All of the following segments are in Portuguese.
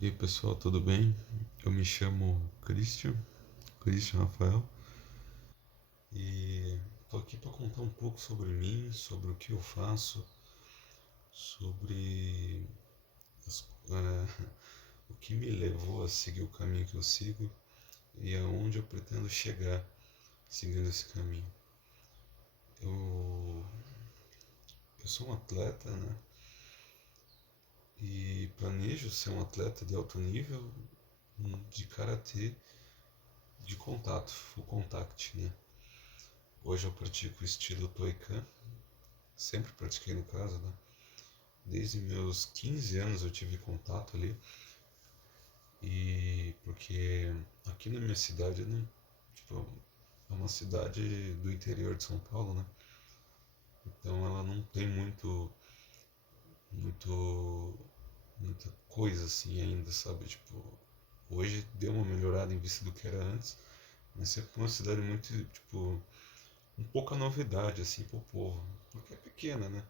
E aí pessoal, tudo bem? Eu me chamo Christian Rafael, e tô aqui para contar um pouco sobre mim, sobre o que eu faço, sobre as- o que me levou a seguir o caminho que eu sigo e aonde eu pretendo chegar seguindo esse caminho. Eu, eu sou um atleta, né? E planejo ser um atleta de alto nível de karatê de contato, full contact, né? Hoje eu pratico o estilo Toikan, sempre pratiquei no caso, né? Desde meus 15 anos eu tive contato ali, e porque aqui na minha cidade, não, tipo, é uma cidade do interior de São Paulo, né? Então ela não tem muito, muita coisa assim ainda, sabe? Tipo, hoje deu uma melhorada em vista do que era antes, mas sempre uma cidade muito, tipo, um pouca novidade assim pro povo, porque é pequena, né?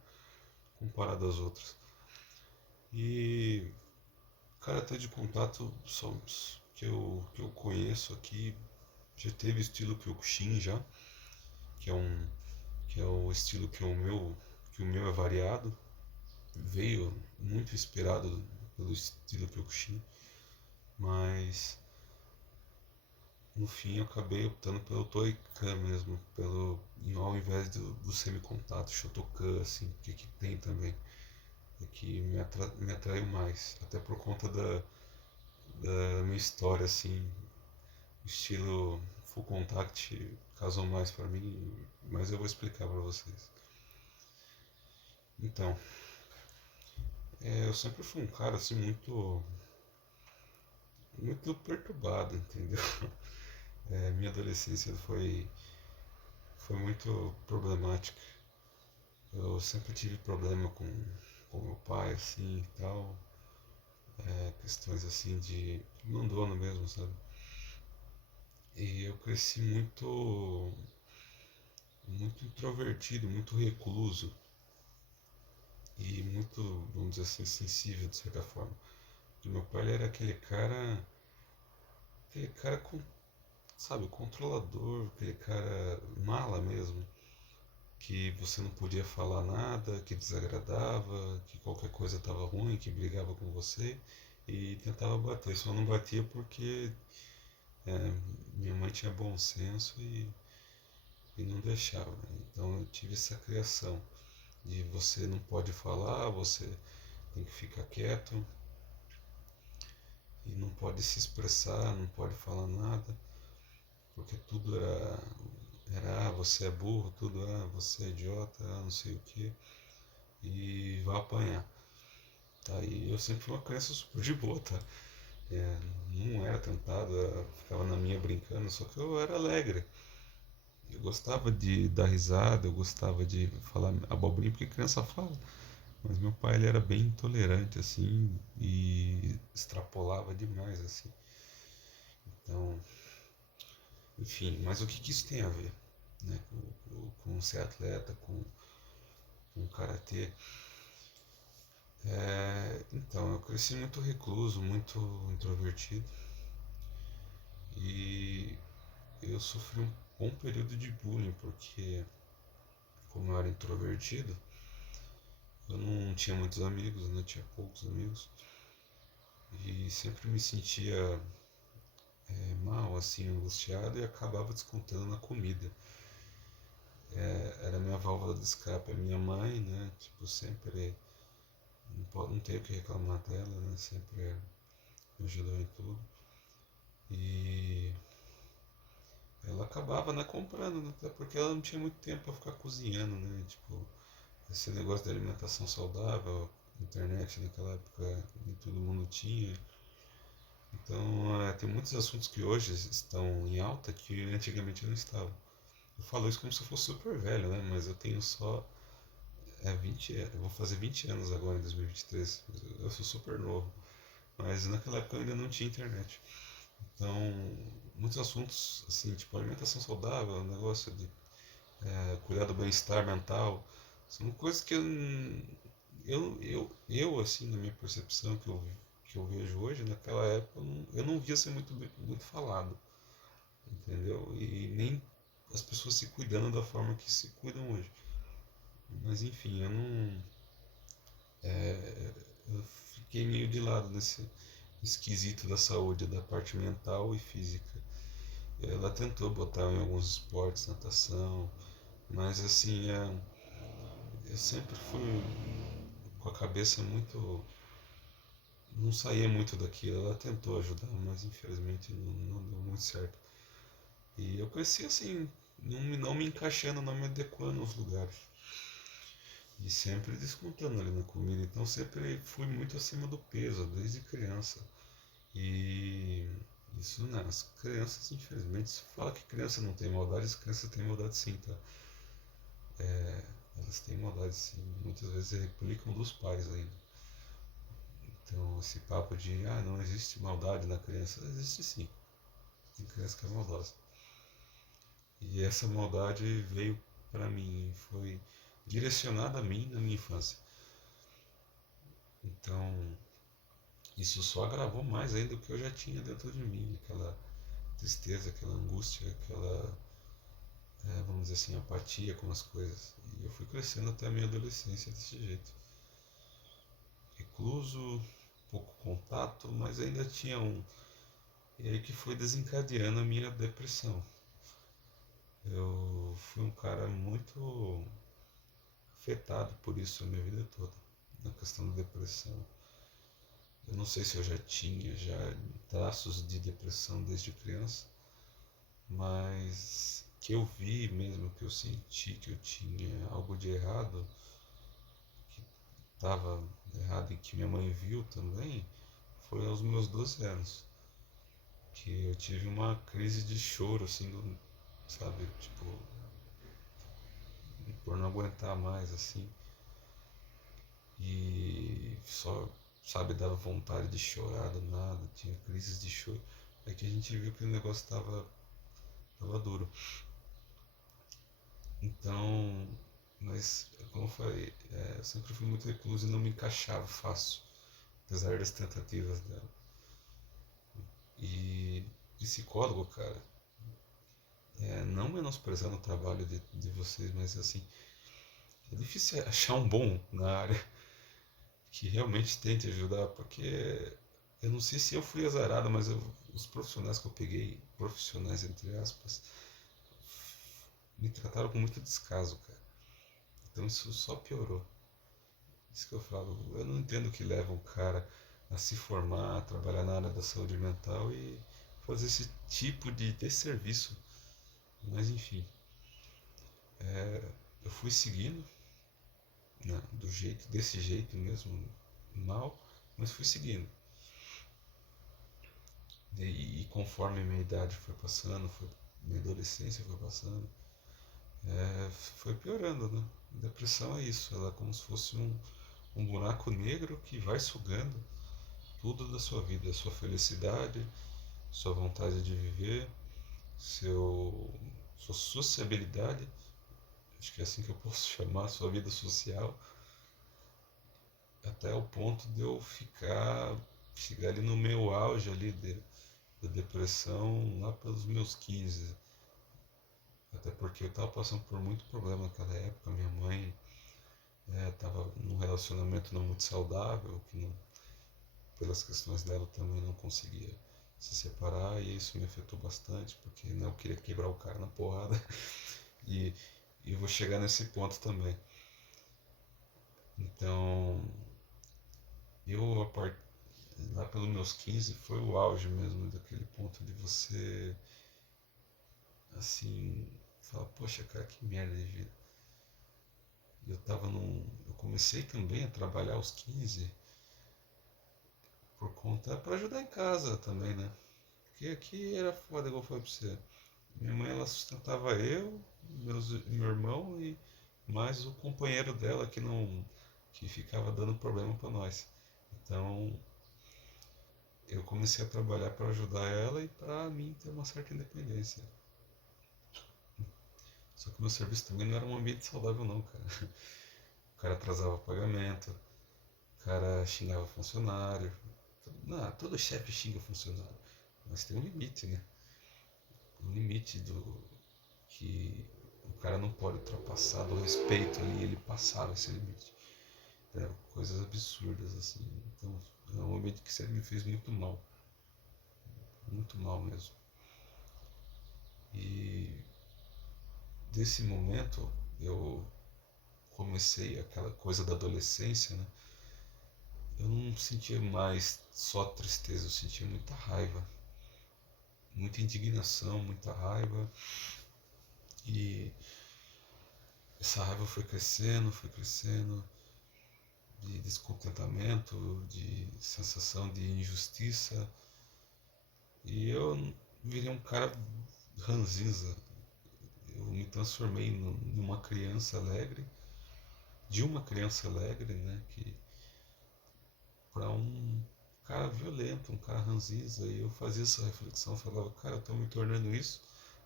Comparado às outras. E karatê de contato só que eu conheço aqui já teve estilo Kyokushin já, que é um que é o estilo que o meu é variado, veio muito inspirado pelo estilo Kyokushin, mas no fim eu acabei optando pelo Toikan mesmo, ao invés do semi-contato, Shotokan, assim, que tem também, que me atraiu mais, até por conta da minha história, assim, estilo full contact casou mais para mim, mas eu vou explicar para vocês. Então, eu sempre fui um cara assim muito perturbado, entendeu? Minha adolescência foi muito problemática. Eu sempre tive problema com meu pai, assim, e tal, questões assim de abandono mesmo, sabe? E eu cresci muito introvertido, muito recluso e muito, vamos dizer assim, sensível de certa forma. E meu pai ele era aquele cara com, sabe, controlador, aquele cara mala mesmo, que você não podia falar nada, que desagradava, que qualquer coisa estava ruim, que brigava com você e tentava bater. Só não batia porque é, minha mãe tinha bom senso e não deixava. Então eu tive essa criação de você não pode falar, você tem que ficar quieto e não pode se expressar, não pode falar nada, porque tudo era você é burro, tudo você é idiota, não sei o que, e vai apanhar. Tá? E eu sempre fui uma criança super de boa, tá? É, não era tentado, ficava na minha brincando, só que eu era alegre. Eu gostava de dar risada, eu gostava de falar abobrinha, porque criança fala. Mas meu pai ele era bem intolerante, assim, e extrapolava demais, assim. Então, enfim, mas o que, que isso tem a ver, né? Com ser atleta, com karatê? Então, eu cresci muito recluso, muito introvertido, e eu sofri um bom período de bullying, porque como eu era introvertido, eu não tinha muitos amigos, né? Tinha poucos amigos, e sempre me sentia mal, assim, angustiado, e acabava descontando na comida. Era a minha válvula de escape, a minha mãe, né? Tipo, sempre não tenho o que reclamar dela, né? Sempre me ajudou em tudo. E ela acabava, né, comprando, né, até porque ela não tinha muito tempo para ficar cozinhando, né? Tipo, esse negócio de alimentação saudável, internet naquela época nem todo mundo tinha. Então, tem muitos assuntos que hoje estão em alta que antigamente não estavam. Eu falo isso como se eu fosse super velho, né? Mas eu tenho só 20, eu vou fazer 20 anos agora em 2023. Eu sou super novo. Mas naquela época eu ainda não tinha internet. Então, muitos assuntos, assim, tipo alimentação saudável, negócio de cuidar do bem-estar mental, são coisas que eu, assim, na minha percepção, que eu que eu vejo hoje, naquela época eu não via ser muito falado, entendeu? E nem as pessoas se cuidando da forma que se cuidam hoje. Mas enfim, eu não. Eu fiquei meio de lado nesse esquisito da saúde, da parte mental e física. Ela tentou botar em alguns esportes, natação, mas assim, eu sempre fui com a cabeça muito. Não saía muito daquilo. Ela tentou ajudar, mas infelizmente não deu muito certo. E eu cresci assim, não me encaixando, não me adequando aos lugares. E sempre descontando ali na comida. Então sempre fui muito acima do peso, desde criança. E isso, né? As crianças, infelizmente, se fala que criança não tem maldade, as crianças têm maldade sim, tá? Elas têm maldade sim. Muitas vezes replicam dos pais ainda. Então esse papo de não existe maldade na criança, existe sim. Tem criança que é maldosa. E essa maldade veio para mim, foi direcionada a mim na minha infância. Então, isso só agravou mais ainda o que eu já tinha dentro de mim, aquela tristeza, aquela angústia, aquela, vamos dizer assim, apatia com as coisas. E eu fui crescendo até a minha adolescência desse jeito. Recluso, pouco contato, mas ainda tinha um. E aí que foi desencadeando a minha depressão. Eu fui um cara muito afetado por isso a minha vida toda, na questão da depressão. Eu não sei se eu já tinha traços de depressão desde criança, mas que eu vi mesmo, que eu senti que eu tinha algo de errado, que estava errado e que minha mãe viu também, foi aos meus 12 anos. Que eu tive uma crise de choro, assim, sabe, tipo, por não aguentar mais, assim. E só, sabe, dava vontade de chorar do nada, tinha crises de choro. É que a gente viu que o negócio tava duro. Então, mas, como eu falei, eu sempre fui muito recluso e não me encaixava fácil, apesar das tentativas dela. E psicólogo, cara, não menosprezando o trabalho de vocês, mas assim, é difícil achar um bom na área que realmente tente ajudar, porque eu não sei se eu fui azarado, mas os profissionais que eu peguei, profissionais entre aspas, me trataram com muito descaso, cara. Então isso só piorou. Isso que eu falo, eu não entendo o que leva o cara a se formar, a trabalhar na área da saúde mental e fazer esse tipo de desserviço. Mas enfim, eu fui seguindo, né, desse jeito mesmo, mal, mas fui seguindo. E conforme minha idade foi passando, minha adolescência foi passando, foi piorando, né? Depressão é isso, ela é como se fosse um buraco negro que vai sugando tudo da sua vida, sua felicidade, sua vontade de viver, sua sociabilidade, acho que é assim que eu posso chamar, sua vida social, até o ponto de eu chegar ali no meu auge ali da depressão lá pelos meus 15. Até porque eu estava passando por muito problema naquela época. Minha mãe estava num relacionamento não muito saudável, que não, pelas questões dela também não conseguia se separar, e isso me afetou bastante, porque eu queria quebrar o cara na porrada. E, e eu vou chegar nesse ponto também. Então, eu, lá pelos meus 15, foi o auge mesmo daquele ponto de você, assim, falar, poxa, cara, que merda de vida. Eu comecei também a trabalhar aos 15 por conta, para ajudar em casa também, né? Porque aqui era foda, igual eu falei pra você. Minha mãe, ela sustentava meu irmão e mais o companheiro dela que ficava dando problema para nós. Então, eu comecei a trabalhar para ajudar ela e para mim ter uma certa independência. Só que o meu serviço também não era um ambiente saudável não, cara. O cara atrasava o pagamento, o cara xingava funcionário, todo chefe xinga funcionário, mas tem um limite, né? Um limite do que o cara não pode ultrapassar do respeito ali, ele passava esse limite. Coisas absurdas assim. Então é um momento que sempre me fez muito mal mesmo. E desse momento eu comecei aquela coisa da adolescência, né? Eu não sentia mais só tristeza, eu sentia muita raiva, muita indignação, muita raiva. E essa raiva foi crescendo, de descontentamento, de sensação de injustiça. E eu virei um cara ranzinza. Eu me transformei numa criança alegre, de uma criança alegre, né? Que para um cara violento, um cara ranzinza. E eu fazia essa reflexão, falava, cara, eu estou me tornando isso,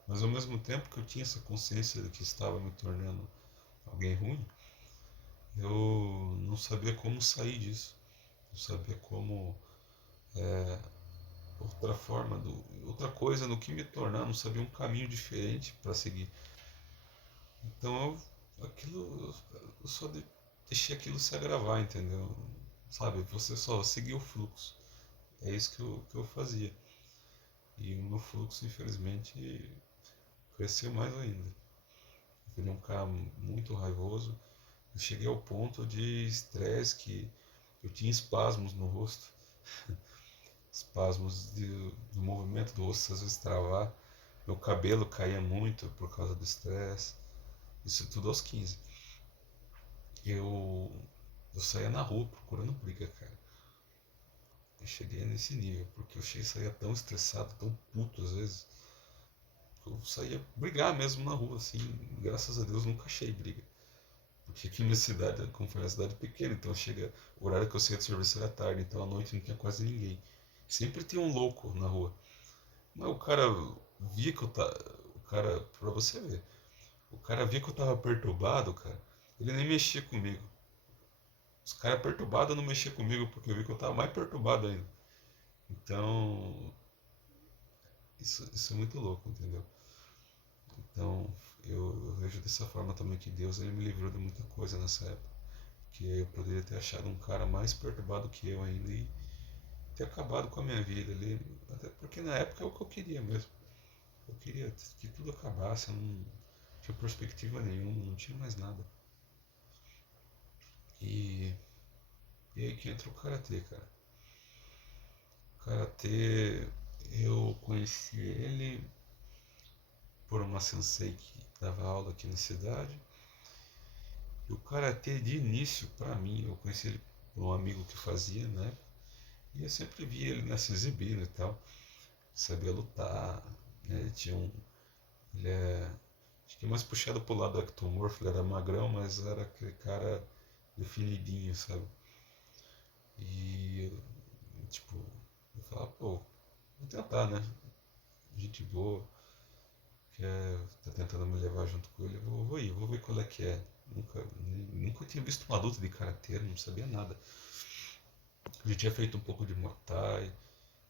mas ao mesmo tempo que eu tinha essa consciência de que estava me tornando alguém ruim, eu não sabia como sair disso, não sabia como outra coisa no que me tornar, não sabia um caminho diferente para seguir. Então eu só deixei aquilo se agravar, entendeu? Sabe, você só seguia o fluxo. É isso que eu fazia. E o meu fluxo, infelizmente, cresceu mais ainda. Eu virei um cara muito raivoso. Eu cheguei ao ponto de estresse que eu tinha espasmos no rosto. Espasmos do movimento do rosto, às vezes travar. Meu cabelo caía muito por causa do estresse. Isso tudo aos 15. Eu, eu saía na rua procurando briga, cara. Eu cheguei nesse nível, porque eu saía tão estressado, tão puto às vezes. Eu saía brigar mesmo na rua, assim. Graças a Deus nunca achei briga. Porque aqui na minha cidade, como foi uma cidade pequena, então o horário que eu saía de serviço era tarde, então à noite não tinha quase ninguém. Sempre tinha um louco na rua. Mas o cara via que eu tava. O cara, pra você ver, o cara via que eu tava perturbado, cara. Ele nem mexia comigo. Os caras perturbados não mexiam comigo porque eu vi que eu tava mais perturbado ainda. Então, isso é muito louco, entendeu? Então, eu vejo dessa forma também que Deus ele me livrou de muita coisa nessa época. Que eu poderia ter achado um cara mais perturbado que eu ainda e ter acabado com a minha vida ali. Até porque na época é o que eu queria mesmo. Eu queria que tudo acabasse, eu não tinha perspectiva nenhuma, não tinha mais nada. E, e aí que entra o Karatê, cara. O Karatê, eu conheci ele por uma sensei que dava aula aqui na cidade. E o Karatê de início, pra mim, eu conheci ele por um amigo que fazia, né? E eu sempre via ele nessa exibindo e tal. Sabia lutar, né? Ele é. Acho que é mais puxado pro lado do ectomorfo, ele era magrão, mas era aquele cara definidinho, sabe? E tipo, eu falava, pô, vou tentar, né? Gente boa, tá tentando me levar junto com ele, vou ir, vou ver qual é que é. Nunca tinha visto uma luta de karatê, não sabia nada. Já tinha feito um pouco de Muay Thai,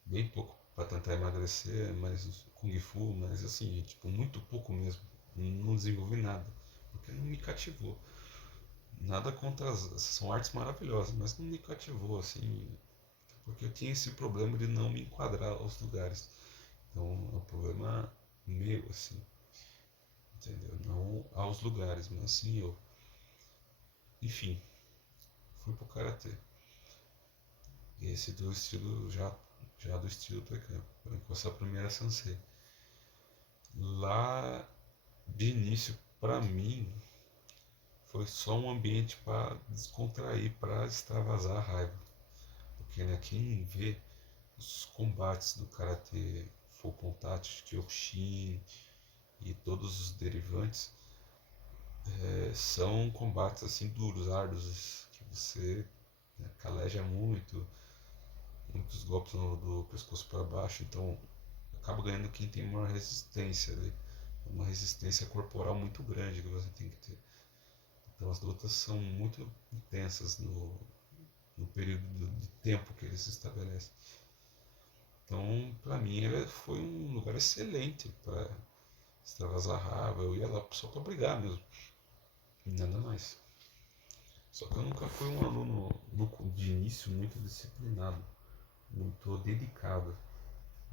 bem pouco para tentar emagrecer, mas Kung Fu, mas assim, tipo, muito pouco mesmo. Não desenvolvi nada, porque não me cativou. Nada contra são artes maravilhosas, mas não me cativou assim, porque eu tinha esse problema de não me enquadrar aos lugares. Então é um problema meu assim, entendeu? Não aos lugares, mas sim eu. Enfim, fui pro karatê. Esse do estilo já do estilo Tekken, com essa primeira sensei. Lá de início, para mim, foi só um ambiente para descontrair, para extravasar a raiva. Porque né, quem vê os combates do Karatê Full Contact, Kyokushin e todos os derivantes, são combates assim duros, árduos, que você caleja muito, muitos golpes do pescoço para baixo, então acaba ganhando quem tem maior resistência ali, uma resistência corporal muito grande que você tem que ter. Então as lutas são muito intensas no período de tempo que eles estabelecem. Então, para mim, ele foi um lugar excelente para extravasar a raiva. Eu ia lá só para brigar mesmo, e nada mais. Só que eu nunca fui um aluno de início muito disciplinado, muito dedicado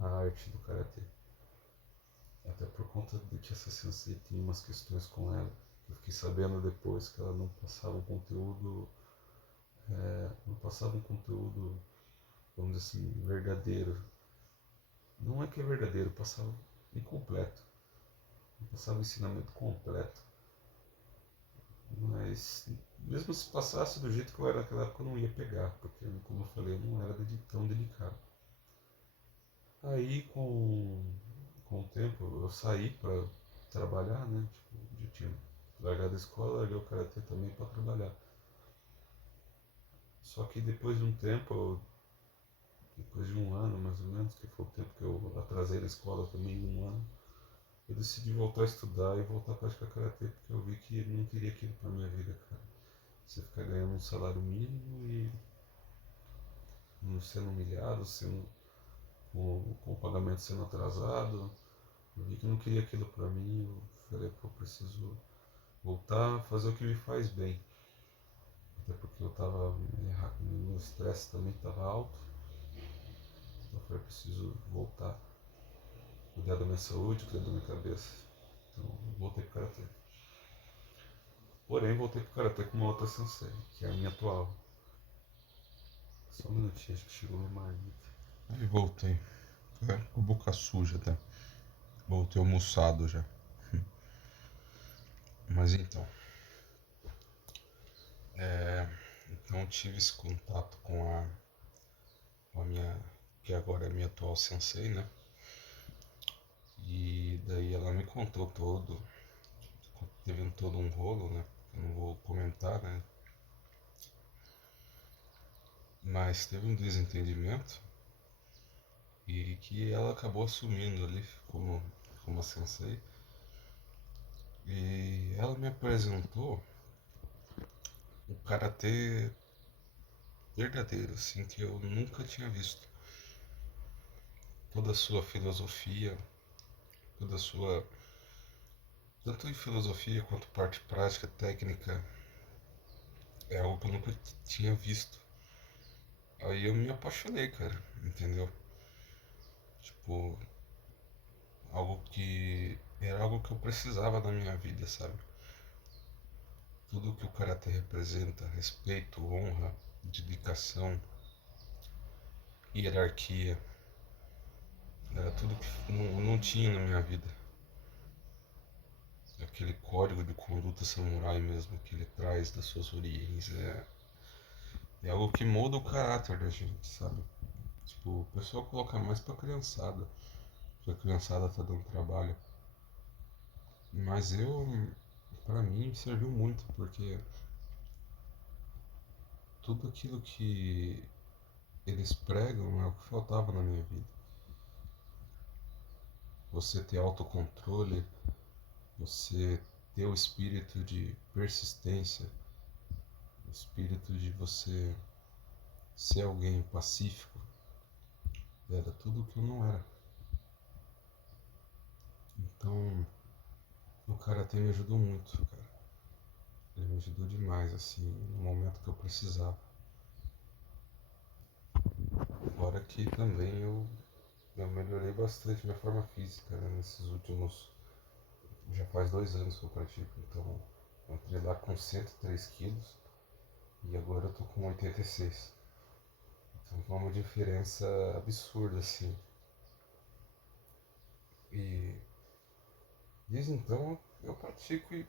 à arte do karatê. Até por conta de que essa sensei tinha umas questões com ela. Eu fiquei sabendo depois que ela não passava um conteúdo, não passava um conteúdo, vamos dizer assim, verdadeiro. Não é que é verdadeiro, passava incompleto. Não passava o ensinamento completo. Mas mesmo se passasse do jeito que eu era naquela época, eu não ia pegar, porque, como eu falei, eu não era tão dedicado. Aí, com o tempo, eu saí para trabalhar, né? Tipo, já tinha largado a escola, larguei o karatê também para trabalhar. Só que depois de um tempo, depois de um ano mais ou menos, que foi o tempo que eu atrasei na escola também, um ano, eu decidi voltar a estudar e voltar a praticar karatê, porque eu vi que não queria aquilo para minha vida, cara. Você ficar ganhando um salário mínimo e não sendo humilhado, com o pagamento sendo atrasado. Eu vi que não queria aquilo para mim, eu falei que eu preciso voltar a fazer o que me faz bem. Até porque eu tava, meu estresse também estava alto, então eu falei, eu preciso voltar, cuidar da minha saúde, cuidar da minha cabeça. Então voltei pro Karatê. Porém, voltei pro Karatê com uma outra sensei, que é a minha atual. Só um minutinho, acho que chegou minha marmita. Aí voltei. Com a boca suja até. Voltei almoçado já. Mas então. Então tive esse contato com a minha. Que agora é minha atual sensei, né? E daí ela me contou todo. Teve todo um rolo, né? Eu não vou comentar, né? Mas teve um desentendimento e que ela acabou assumindo ali como a sensei. E ela me apresentou um karatê verdadeiro, assim, que eu nunca tinha visto. Toda a sua filosofia, toda a sua. Tanto em filosofia quanto parte prática, técnica, é algo que eu nunca tinha visto. Aí eu me apaixonei, cara, entendeu? Tipo, era algo que eu precisava na minha vida, sabe? Tudo que o karatê representa, respeito, honra, dedicação, hierarquia, era tudo que não tinha na minha vida. Aquele código de conduta samurai mesmo que ele traz das suas origens é algo que muda o caráter da gente, sabe? Tipo, o pessoal coloca mais pra criançada, porque a criançada tá dando trabalho. Mas pra mim, serviu muito, porque tudo aquilo que eles pregam é o que faltava na minha vida. Você ter autocontrole, você ter o espírito de persistência, o espírito de você ser alguém pacífico, era tudo que eu não era. Então, o karatê me ajudou muito, cara. Ele me ajudou demais, assim, no momento que eu precisava. Fora que também eu melhorei bastante minha forma física, né, nesses últimos. Já faz 2 anos que eu pratico, então eu entrei lá com 103 quilos e agora eu tô com 86. Então foi uma diferença absurda, assim. E desde então eu pratico e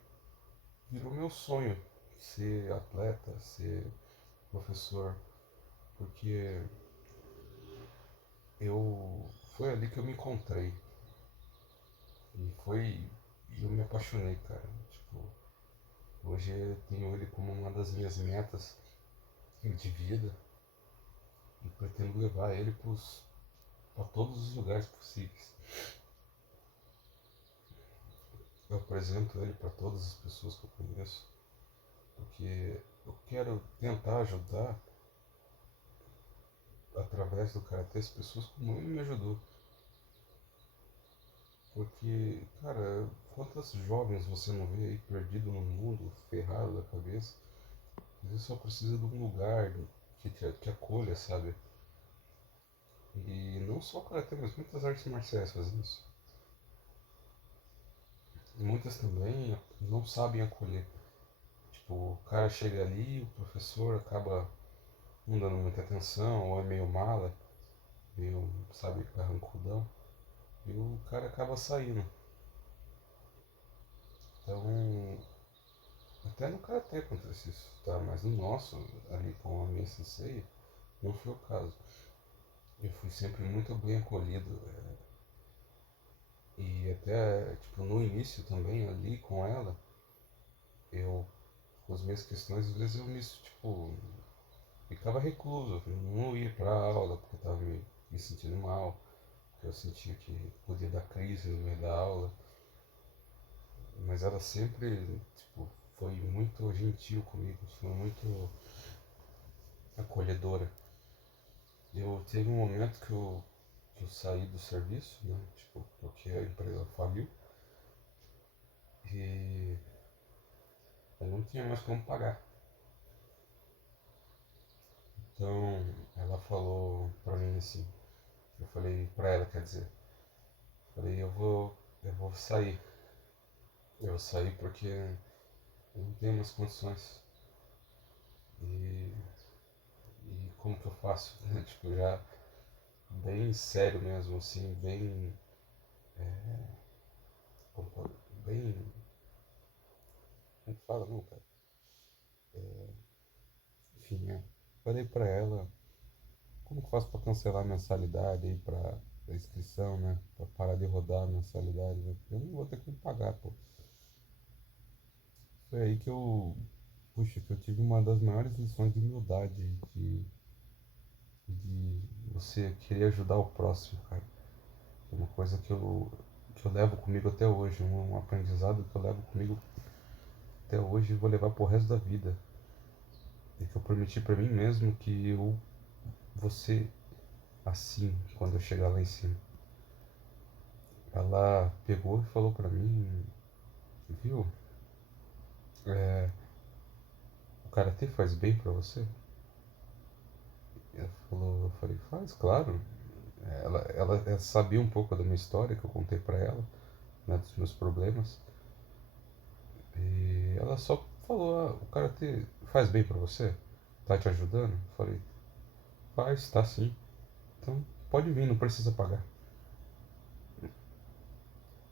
virou meu sonho ser atleta, ser professor, porque foi ali que eu me encontrei e eu me apaixonei, cara. Tipo, hoje eu tenho ele como uma das minhas metas de vida e pretendo levar ele para todos os lugares possíveis. Eu apresento ele para todas as pessoas que eu conheço, porque eu quero tentar ajudar através do karatê, as pessoas como ele me ajudou. Porque, cara, quantas jovens você não vê aí perdido no mundo, ferrado da cabeça? Às vezes só precisa de um lugar que acolha, sabe? E não só o karatê, mas muitas artes marciais fazem isso. E muitas também não sabem acolher. Tipo, o cara chega ali, o professor acaba não dando muita atenção, ou é meio mala, meio, sabe, carrancudão, e o cara acaba saindo. Então, até no karatê acontece isso, tá? Mas no nosso, ali com a minha sensei, não foi o caso. Eu fui sempre muito bem acolhido. E até, tipo, no início também, ali com ela, eu, com as minhas questões, às vezes eu me, tipo, ficava recluso. Não ia pra aula porque eu tava me sentindo mal. Porque eu sentia que podia dar crise no meio da aula. Mas ela sempre, tipo, foi muito gentil comigo, foi muito acolhedora. Eu teve um momento que eu saí do serviço, né? Tipo, porque a empresa faliu e eu não tinha mais como pagar. Então ela falou pra mim assim, eu falei pra ela, quer dizer, falei, eu vou sair. Eu vou sair porque eu não tenho mais condições. E, e como que eu faço? Tipo, já bem sério mesmo, assim, bem, bem, como que fala, não, cara? Enfim, né? Falei pra ela, como que eu faço pra cancelar a mensalidade aí pra a inscrição, né? Pra parar de rodar a mensalidade, né? Porque eu não vou ter como pagar, pô. Foi aí que puxa, que eu tive uma das maiores lições de humildade, de você querer ajudar o próximo, cara. É uma coisa que eu levo comigo até hoje, um aprendizado que eu levo comigo até hoje e vou levar pro resto da vida. E que eu prometi pra mim mesmo que eu vou ser assim quando eu chegar lá em cima. Ela pegou e falou pra mim, viu, o karatê faz bem pra você? Ela falou, eu falei, faz, claro. Ela sabia um pouco da minha história que eu contei pra ela, né, dos meus problemas. E ela só falou, ah, o karatê faz bem pra você? Tá te ajudando? Eu falei, faz, tá sim. Então pode vir, não precisa pagar.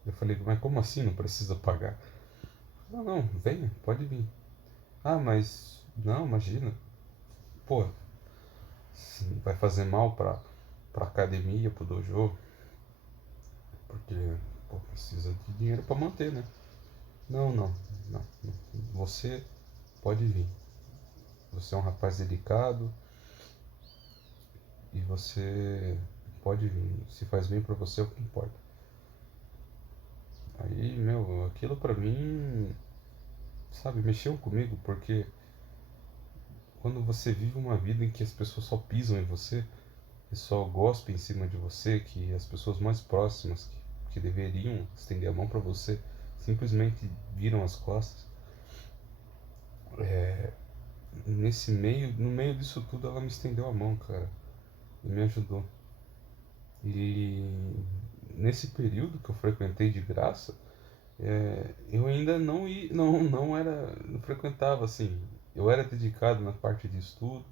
Eu falei, mas como assim não precisa pagar? Não, não, venha, pode vir. Ah, mas não, imagina. Pô, vai fazer mal pra academia, pro dojo, porque pô, precisa de dinheiro pra manter, né? Não, não, não. Você pode vir. Você é um rapaz delicado e você pode vir. Se faz bem pra você é o que importa. Aí, meu, aquilo pra mim, sabe, mexeu comigo, porque quando você vive uma vida em que as pessoas só pisam em você, e só gospem em cima de você, que as pessoas mais próximas que deveriam estender a mão para você simplesmente viram as costas. No meio disso tudo, ela me estendeu a mão, cara, e me ajudou. E nesse período que eu frequentei de graça, eu ainda não era, não frequentava assim. Eu era dedicado na parte de estudo.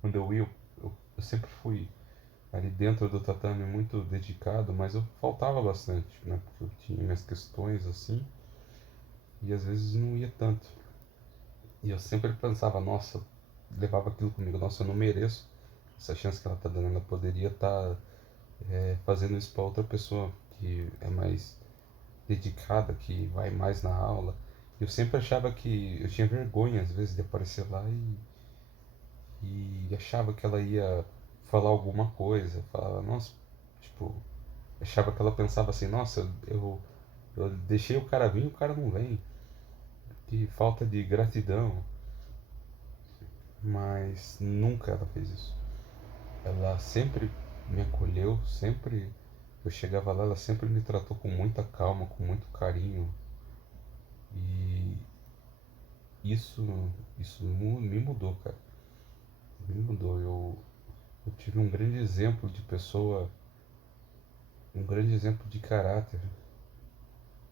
Quando eu ia, eu sempre fui ali dentro do tatame muito dedicado, mas eu faltava bastante, né? Porque eu tinha minhas questões assim, e às vezes não ia tanto. E eu sempre pensava, nossa, levava aquilo comigo, nossa, eu não mereço essa chance que ela tá dando, ela poderia estar fazendo isso para outra pessoa que é mais dedicada, que vai mais na aula. Eu sempre achava que eu tinha vergonha às vezes de aparecer lá e achava que ela ia falar alguma coisa, falava, nossa, tipo, achava que ela pensava assim, nossa, eu deixei o cara vir e o cara não vem. Que falta de gratidão. Mas nunca ela fez isso. ela sempre me acolheu, sempre eu chegava lá, ela sempre me tratou com muita calma, com muito carinho. E isso, me mudou, cara. Me mudou. Eu tive um grande exemplo de pessoa, um grande exemplo de caráter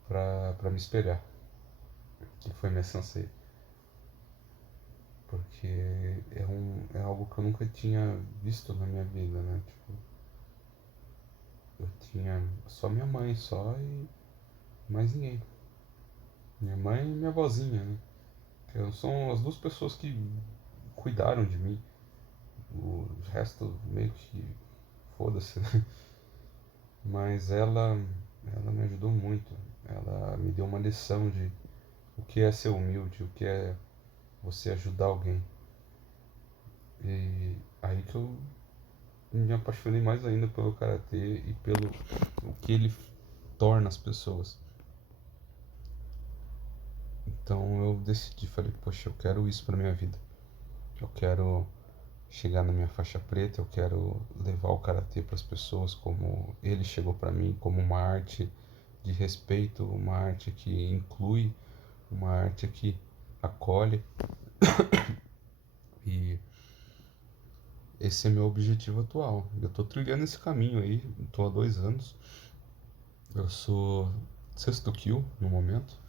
para me espelhar, que foi minha sensei. Porque é algo que eu nunca tinha visto na minha vida, né? Tipo, eu tinha só minha mãe, só e mais ninguém. Minha mãe e minha vozinha, né? Que são as duas pessoas que cuidaram de mim. O resto meio que foda-se, né? Mas ela me ajudou muito. Ela me deu uma lição de o que é ser humilde, o que é você ajudar alguém. E aí que eu me apaixonei mais ainda pelo karatê e pelo o que ele torna as pessoas. Então eu decidi, falei, poxa, eu quero isso pra minha vida. Eu quero chegar na minha faixa preta, eu quero levar o karatê para as pessoas como ele chegou para mim, como uma arte de respeito, uma arte que inclui, uma arte que acolhe. E esse é meu objetivo atual. Eu estou trilhando esse caminho aí, estou há 2 anos. Eu sou sexto kill no momento,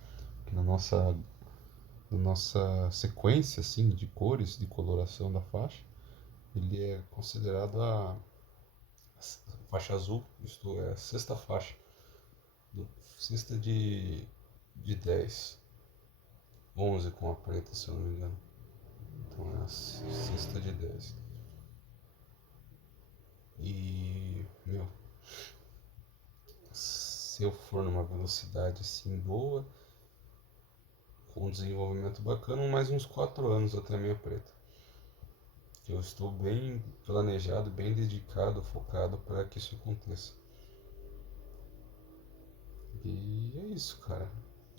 que na nossa sequência assim de cores, de coloração da faixa, ele é considerado a faixa azul, isto é a sexta faixa, sexta de 10, 11 com a preta, se eu não me engano. Então é a sexta de 10. E, meu, se eu for numa velocidade assim boa, com um desenvolvimento bacana, mais uns 4 anos até a minha preta. Eu estou bem planejado, bem dedicado, focado para que isso aconteça. E é isso, cara.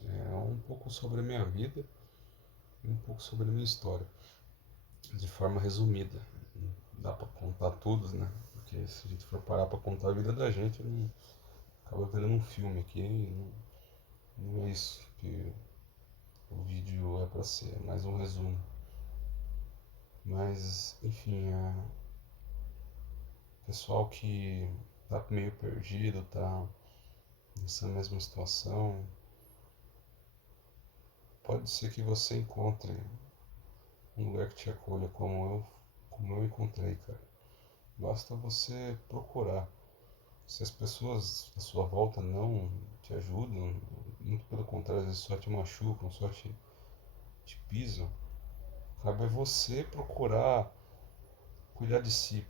É um pouco sobre a minha vida e um pouco sobre a minha história, de forma resumida. Não dá para contar tudo, né? Porque se a gente for parar para contar a vida da gente, não, acaba virando um filme aqui. Não é isso que o vídeo é para ser, é mais um resumo. Mas, enfim, pessoal que tá meio perdido, tá nessa mesma situação, pode ser que você encontre um lugar que te acolha como eu encontrei, cara. Basta você procurar. Se as pessoas à sua volta não te ajudam, muito pelo contrário, às vezes só te machucam, só te pisam, cabe a você procurar cuidar de si,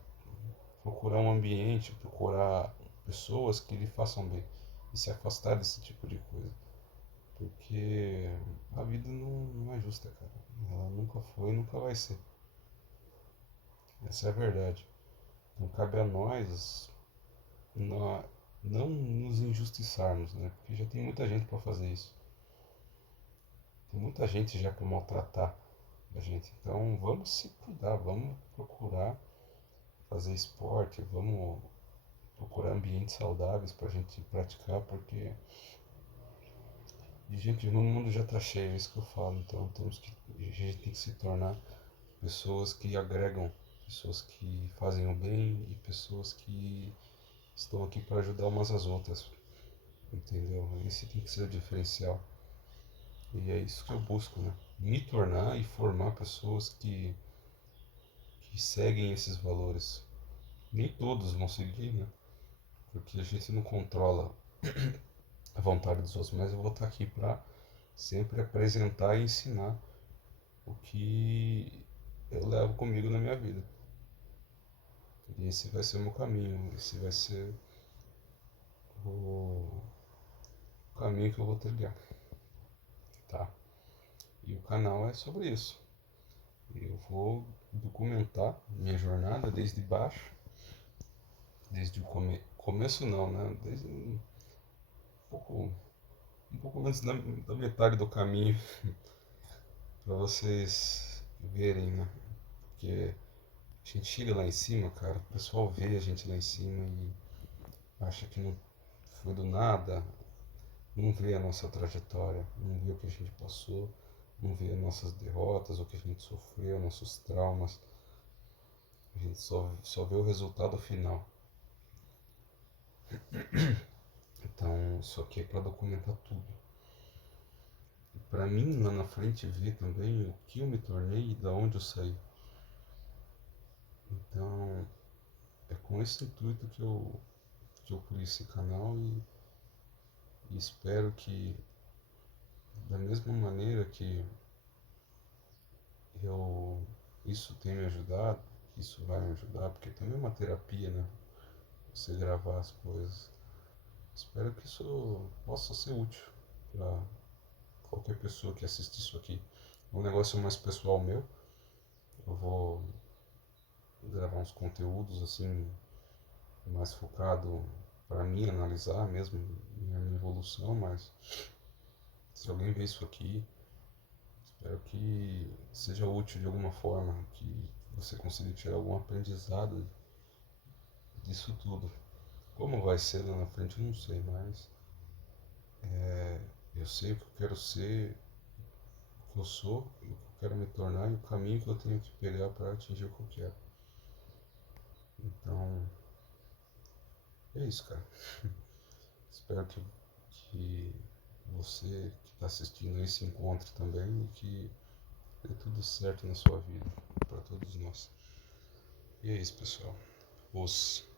procurar um ambiente, procurar pessoas que lhe façam bem e se afastar desse tipo de coisa. Porque a vida não é justa, cara. Ela nunca foi e nunca vai ser. Essa é a verdade. Então cabe a nós não nos injustiçarmos, né? Porque já tem muita gente para fazer isso. Tem muita gente já para maltratar a gente. Então vamos se cuidar, vamos procurar fazer esporte, vamos procurar ambientes saudáveis para a gente praticar, porque de gente no mundo já está cheio, é isso que eu falo. Então a gente tem que se tornar pessoas que agregam, pessoas que fazem o bem e pessoas que estão aqui para ajudar umas às outras, entendeu? Esse tem que ser o diferencial. E é isso que eu busco, né? Me tornar e formar pessoas que seguem esses valores. Nem todos vão seguir, né? Porque a gente não controla a vontade dos outros, mas eu vou estar aqui para sempre apresentar e ensinar o que eu levo comigo na minha vida. E esse vai ser o meu caminho, esse vai ser o caminho que eu vou trilhar, tá? E o canal é sobre isso. Eu vou documentar minha jornada desde baixo, desde o começo não, né? Desde pouco, um pouco antes da metade do caminho, para vocês verem, né? Porque A gente chega lá em cima, cara, o pessoal vê a gente lá em cima e acha que não foi do nada, não vê a nossa trajetória, não vê o que a gente passou, não vê as nossas derrotas, o que a gente sofreu, nossos traumas. A gente só vê o resultado final. Então, isso aqui é para documentar tudo. E para mim, lá na frente, ver também o que eu me tornei e da onde eu saí. Então, é com esse intuito que eu criei esse canal e espero que, da mesma maneira que eu, isso tem me ajudado, isso vai me ajudar, porque também é uma terapia, né? Você gravar as coisas. Espero que isso possa ser útil para qualquer pessoa que assistir isso aqui. É um negócio mais pessoal meu. Eu vou gravar uns conteúdos assim mais focado para mim analisar mesmo minha evolução, mas se alguém vê isso aqui, espero que seja útil de alguma forma, que você consiga tirar algum aprendizado disso tudo. Como vai ser lá na frente, eu não sei, mas eu sei o que eu quero ser, o que eu sou, o que eu quero me tornar e o caminho que eu tenho que pegar para atingir o que eu quero. Então, é isso, cara. Espero que você que está assistindo aí se encontre também e que dê tudo certo na sua vida, para todos nós. E é isso, pessoal. Os